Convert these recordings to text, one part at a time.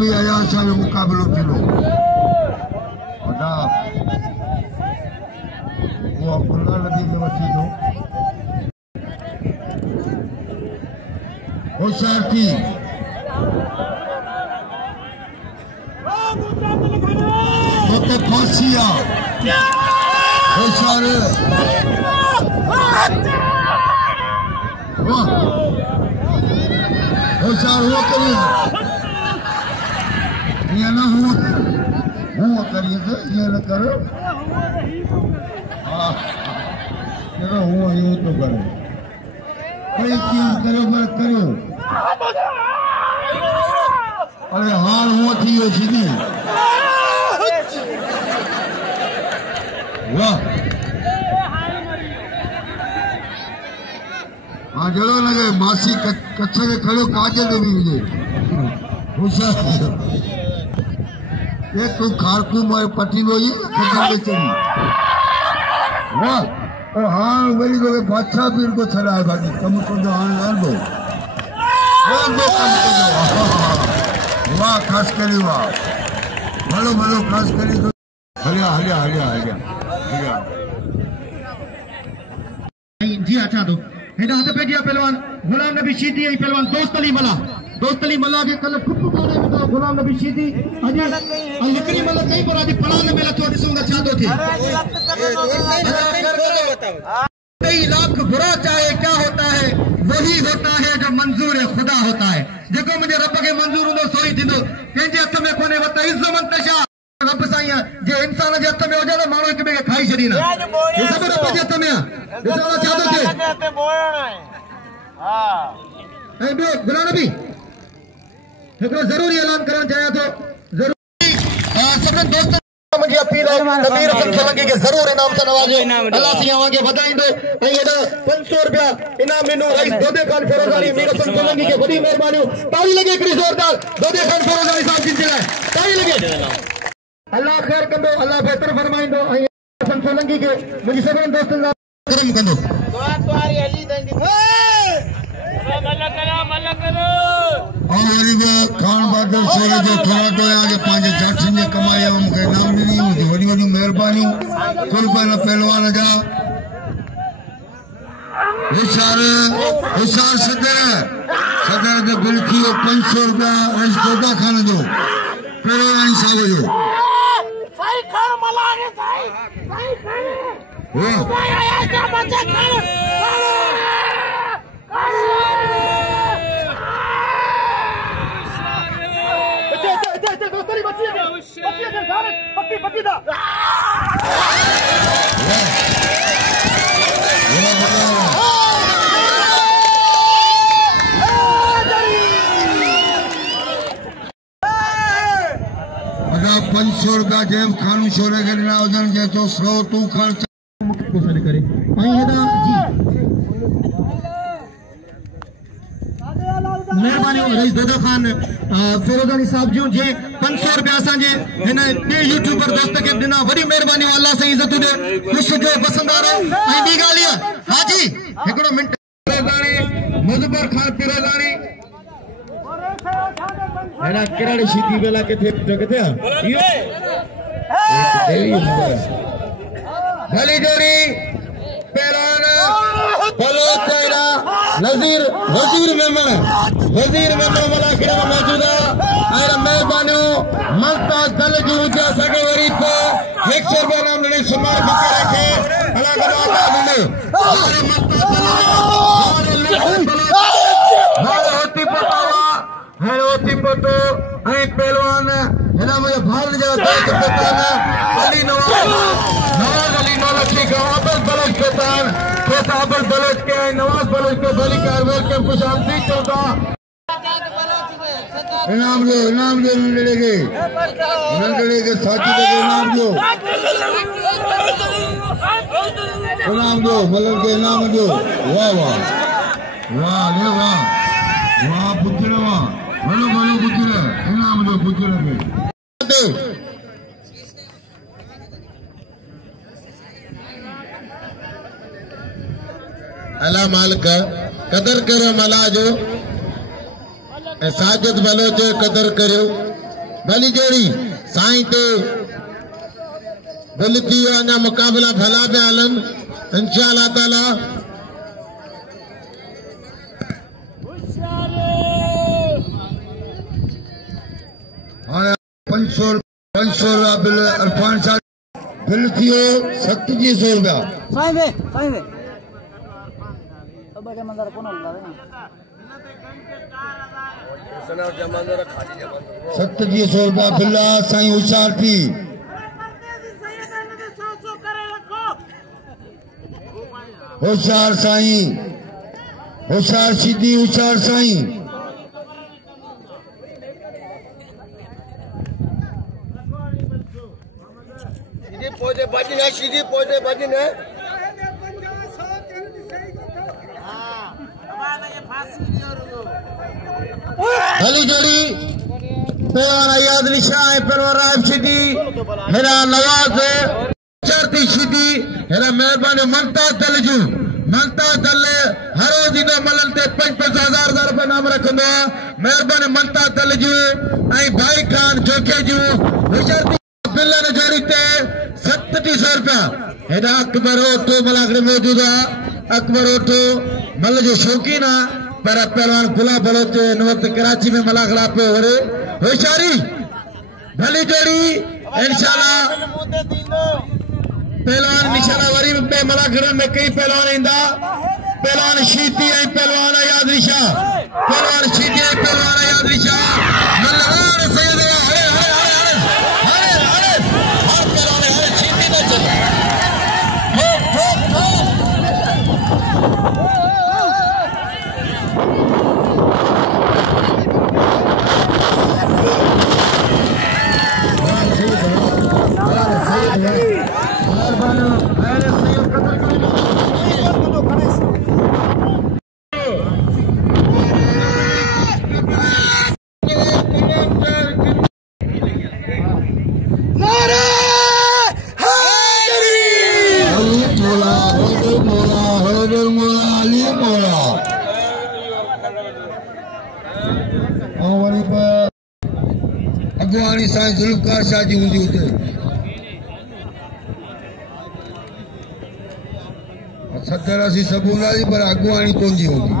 भी अयान सां जो मुक़ाबिलो थींदो। वो अब्दुल्ला नदी खे वठी थो होशियार थी तो फांसी होशियार होशियार हुआ करिए ये ना हुआ करिए ये न करो हुआ ये तो करो कोई चीज करो पर करो। अरे हार हुआ थी वो सीधी वाह हाँ जड़ो लगे मासी कच्छ में खड़ो काजल में भी मुझे ये तू खारकू में पटी हुई चली वाह और हाँ वही लोग बादशाह भी इनको छड़ा है बाकी कम को जो हाँ लाल दो वाह खास करी वाह भलो भलो खास करी तो हलिया हलिया हलिया हलिया हलिया जी अच्छा तो हेडा हथ पे दिया पहलवान गुलाम नबी शीदी ऐं पहलवान दोस्त अली मल्ला के कल खुप कोने में तो गुलाम नबी शीदी अज हिकड़ी मल कई पर अज पड़ान में लथो दिसूंगा छा तो थे 2 लाख बुरा चाहे क्या होता है वही होता है जो मंजूर खुदा होता है जेको मुझे रब के मंजूर होंदो सोई थींदो कंहिंजे हथ में कोने वत इज़्ज़त मंतशा रब साईं जे इंसान जे हथ में हुजे त माण्हू हिक ॿिए खे खाई छॾींदा ये सब रब जे हथ में आहे ॾिसो छा थो थिए ऐं ॿियो गुलाम नबी हिकिड़ो ज़रूरी ऐलान करणु चाहियां थो ज़रूरी सभिनी दोस्तनि मुंहिंजी अपील आहे त मीर हसन सोलंकी खे ज़रूर इनाम सां नवाजो अल्लाह साईं अव्हांखे वधाईंदो ऐं हेॾा 500 रुपया इनाम ॾिनो रईस दोदे खान फिरोज़ानी मीर हसन सोलंकी खे वॾी महिरबानियूं ताली लॻे हिकिड़ी ज़ोरदार दोदे खान फिरोज़ानी साहिब जिन जे लाइ ताली लॻे अल्लाह ख़ैर कंदो अल्लाह बहितर फरमाईंदो ऐं हसन सोलंकी खे मुंहिंजी सभिनी दोस्तनि लाइ करम कंदो खान बहादुर शेर जो खराटो आगे पांच जाठिन जे कमाई मूंखे इनाम ॾिनी मुंहिंजी वॾी वॾियूं महिरबानियूं कुर्बान पहलवान जा होशियार सदर जो बिल थी 500 रुपया रईस दोदा खान जो पहलवान साहब जो अगर 500 रुपया जेब खानू छोरे के ॾिना हुजनि जे तो 100 तू खर्च पसंद करे जी मेहरबानी रईस दोदो खान फिरोज़ानी साहब जूं जे 500 रुपया असांजे हिन टे यूट्यूबर दोस्त खे ॾिना वॾी महिरबानी अल्लाह साईं इज़त ॾे ख़ुश जो पसंदारो ऐं ॿी ॻाल्हि आहे हाजी हिकिड़ो मिंट मुज़फ़र खान फिरोज़ानी हेड़ा किराड़ी शीदी बेला किथे भली जोड़ी पहलवान बलोच नज़ीर वज़ीर मेमन वाला खिड़ा मौजूद है और मेहरबानियों ममता दल जो जा सके वरी तो 100 रुपया नाम ने शुमार करके रखे अलग अलग ने हमारे ममता दल हमारे होती पतावा है होती पतो है पहलवान है ना मुझे भाल जा दोस्त पहलवान अली नवाज अली नौलखी का अब्दुल बलोच पहलवान अब्दुल बलोच के नवाज बलोच के बली कारवार के खुशामदी चौथा इनाम दो नंदड़े के साथी के इनाम दो मतलब के इनाम दो वाह वाह वाह रे वाह वाह पुत्र वाह भलो पुत्र इनाम दो पुत्र के अला मालिक कदर करो मला जो साजिद बलोच कदर करो भली जोड़ी साईं ते दिल थी अञा मुकाबला भला पिया हलन इंशाअल्लाह ताला। हाणे 500 बिल इरफान साहब बिल थियो 2700 रुपया। साईं वे 2700 रुपया बिल आहे साईं होशियार थी। होशियार साईं होशियार सीधी होशियार साईं। सीधी पहुंचे बाजी ने भली जोड़ी पहलवान अयाद निशाह पहलवान राइब सीधी हेरा नवाज चरती सीधी हेरा मेहरबानी मनता दलजू मनता दल हर दिन मलन ते 5,000 रुपया नाम रखंदो मेहरबानी मनता दलजू ऐं भाई खान जोखे जू विचरती बिलन जोड़ी ते 3700 रुपया। हेरा अकबर ओटो मलागड़े मौजूद है। अकबर ओटो मल जो शौकीन है पर पहलवान खुला बलोते वक्त कराची में मलागड़ा पे हो रहे होशियारी भली जोड़ी इंशाल्लाह पहलवान निशाना वरी पे मलागड़ा में कई पहलवान इंदा पहलवान शीती ऐं पहलवान अयाद निशाह पहलवान शीती ऐं पहलवान अयाद निशाह मल्हान सैयद अगवानी साईं जुल्फकार शाह जी हूंदी हुते सदर असीं सभु हूंदासीं पर अगवानी कोन्ह हूंदी।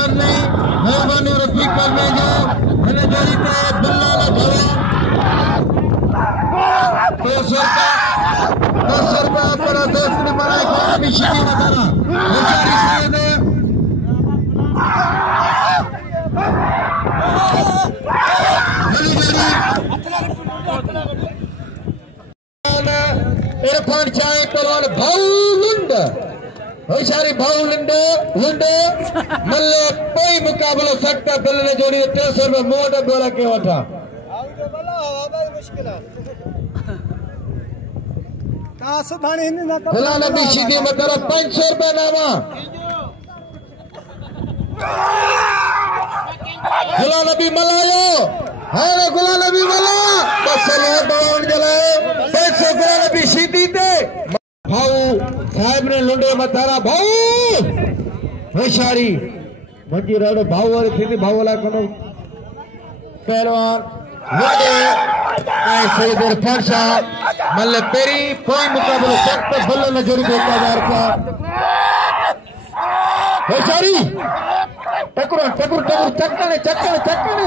मेहरबानी रफीक करने जो मैंने जोड़ी पे बिल्ला भरा 200 रुपया पर दोस्त ने बनाए भी शिकी बताना इरफान चाहे कलवान भाऊ लुंड होशियारी भाऊ लुंड मल्ले कोई मुकाबलो सकता दिल ने जोड़ी 300 रुपया मोट बोला के वठा गुलाम नबी सीधी मतलब 500 रुपया नामा गुलाम नबी मलायो हाय गुलाम नबी मला बस दौड़ जलाए 500 गुलाम नबी सीधी ते भाऊ साहब ने लुंडे मतारा भाऊ होशियारी मुझी राडो भाऊ वाली थी भाऊ वाला कोनो पहलवान लुंडे ऐ सैयद इरफान शाह मल्ले पेरी कोई मुकाबला सख्त बल्ले न जोड़ी 2000 का होशियारी टकुर चक्कने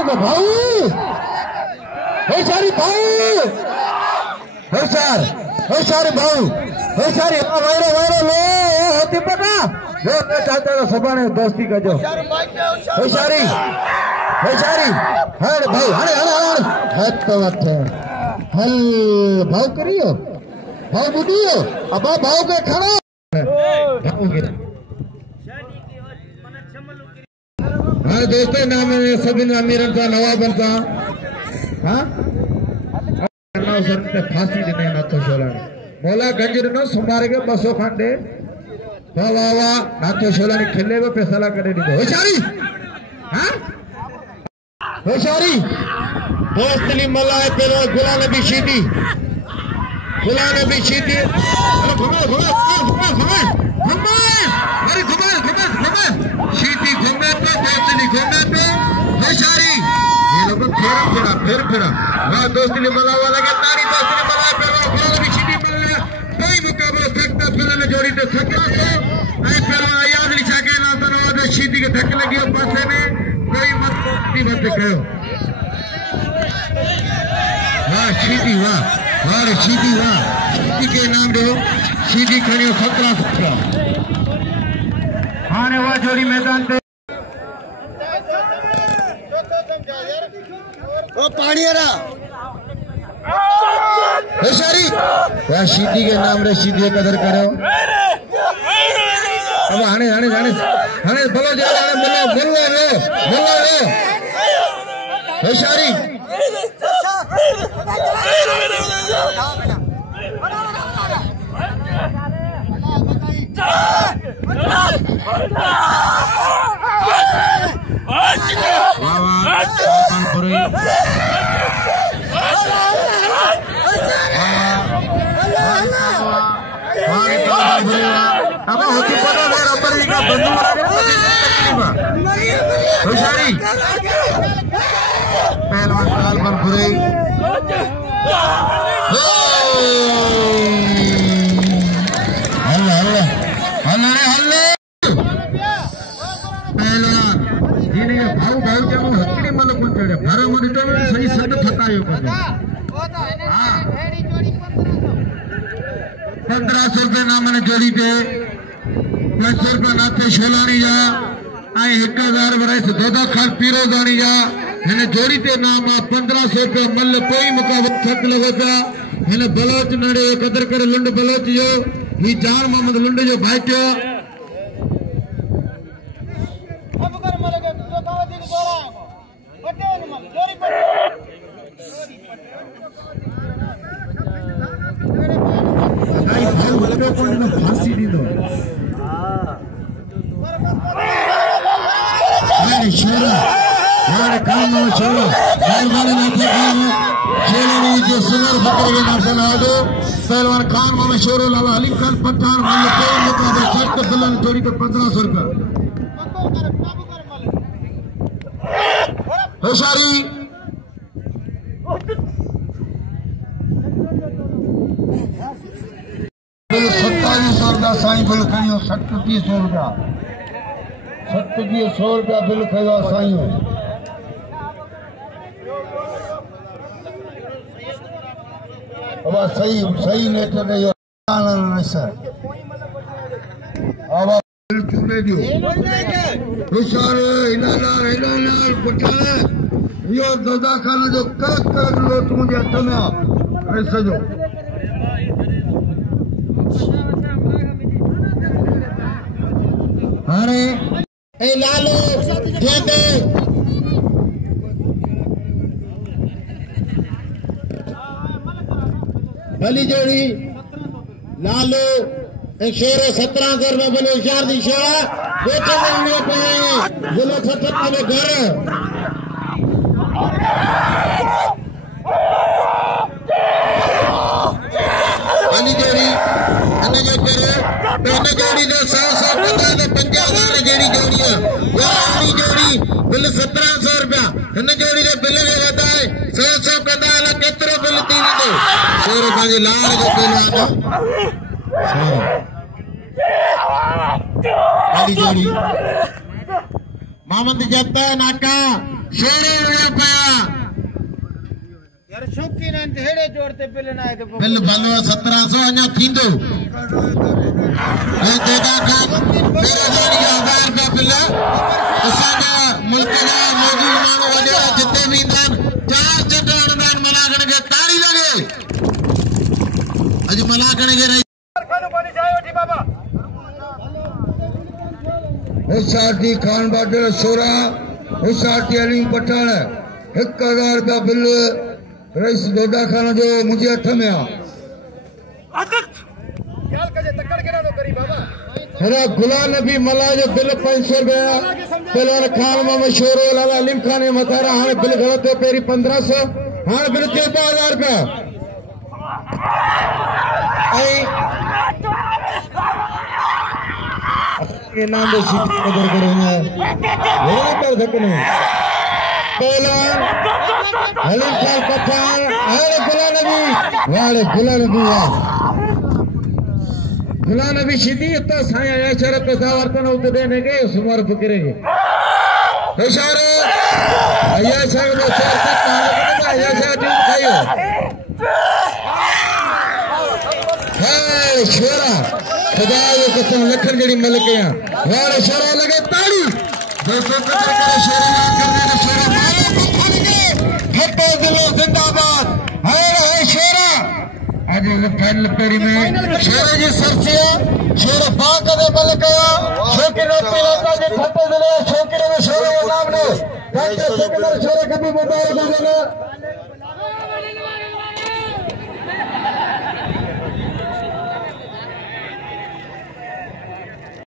तो भाऊ होशियारी भाऊ होशियारी भाऊ होशियारी वायरो लो होती पका जो मैं चाहता हूँ सुबह दोस्ती का जो होशियारी हर भाऊ हरे हल भाव करियो भाव बुझियो अब भाव के खड़ा हाँ दोस्तों नाम सभी अमीरन का नवाबन का हाँ फांसी देने ना तो शोला मोला गंज नो सुमारे के 200 खंडे वाह वाह वाह नाथो शोला ने खेलने में फैसला करे दी होशियारी हां होशियारी दोस्त ने मलाए पेलो गुलाम नबी शीदी घुमे अरे घुमे शीदी घुमे तो दोस्त ने घुमे तो होशियारी ये लोग फिर वाह दोस्त ने मला वाला के तारी दोस्त ने मला पेलो गुलाम नबी शीदी मल्ला कोई मुकाबला सकता फिल्म में जोड़ी तो सकता तो ऐ पेलो याद लिखा के ना धन्यवाद शीदी के धक्के लगी पासे में कोई मत कहो वाह शीदी वाह शीदी के नाम दो शीदी खड़ी 17 आने वाला जोड़ी मैदान पे ओ पानी आ होशियारी वाह शीदी के नाम रे शीदी कदर करो अब आने बोलो होशियारी होशियारी पहलवान कालबन बुरे हल्ले पहलवान जीने के भाव जब हत्ती मन को चढ़े भरा मन तो सही सद थकायो कर 1500 रुपये ना मैंने जोड़ी पे 500 रुपये नाथे शोलानी जा 1000 वरस दोदा खाल पीरो जानी जा हिने जोड़ी ते नाम 1500 रुपये मल कोई मुकाबला छत लगोता हिने बलोच नड़े कदर करे लुंड बलोच जो ही जान मोहम्मद लुंड जो भाईटो फांसी दी दो शोरा काम शोरा जो सुनर बकरे के नाम से नवा दो पहलवान खान मामा शोरो लाला अली खान पठान वाले कोई मुकाबला छत फिल्म जोड़ी पे 1500 रुपये होशियारी बिल 2700 रुपया साईं बिल खड़ियो 3700 रुपया 3700 रुपया बिल खड़ियो साईं अब सही नेट ने यो सर अब बिल चुने दियो होशियार इनाल पठान यो दोदा खाना जो कर लो तुम जे हथ में ऐसे जो अरे ए लालो जेते भली जोड़ी लालो एक शेरो 1700 रुपये बोले होशियार दी शेरा बेटे में पे बोलो 70 किलो घर भली जोड़ी अन्य जो करे तो अन्य जोड़ी दो 100 पता तो 50,000 जेडी जोड़ी है वाली जोड़ी बिल 1700 रुपया अन्य जोड़ी दे बिल ले लेता है 100 कदा ला केतरो बिल तीन दो 100 रुपया जी लाल जो बिल आ वाली जोड़ी मामद जत्ता नाका शेरे रुपया यार शौकी न हेड़े जोड़ते बिल ना है बिल बनो 1700 अन्या थींदो ए देदा का मेरा जोड़ी 1000 रुपया बिल असांजा मुल्क जा मौजूद माण्हू वॾा जिते भी इंसान चार चंड हणंदा मलाकण खे ताड़ी लॻे अॼु मलाकण खे होशियारी खान बादल शोरा होशियारी अली पठान 1000 रुपया बिल रईस दोदा खान जो मुझे हथ में हेरा गुलाम नबी मला जो बिल 500 रुपया पहलवान खान मोहम्मद शोरो लाला अलीम खान मथारा हाँ बिल गलत है पेरी 1500 हाँ बिल 14,000 रुपया नाम दे सीटी कदर करेंगे वो कर सकते पहलवान अलीम खान पठान अरे गुलाम नबी गुलाम नबी सीधी इतना साया या शरत पैसा वर्तन होते देने के सुमार फकरेंगे इशारे या शरत शरत ताला या शरत खाइयो है शेरा खुदा की कसम लखन जड़ी मलक या वाले शेरा लगे ताड़ी दोस्तों कदर करे शेरा याद करने का शेरा मारो पत्थर हटे दिलो जिंदाबाद है शेरा आज फाइनल पेरी में शेरे जी सरसिया शेर बाग दे बलकया शोकी ने पिलाता जी ठट्टे दिले शोकी ने शेरे नाम ने डॉक्टर सिकंदर शेरे कभी मुबारक हो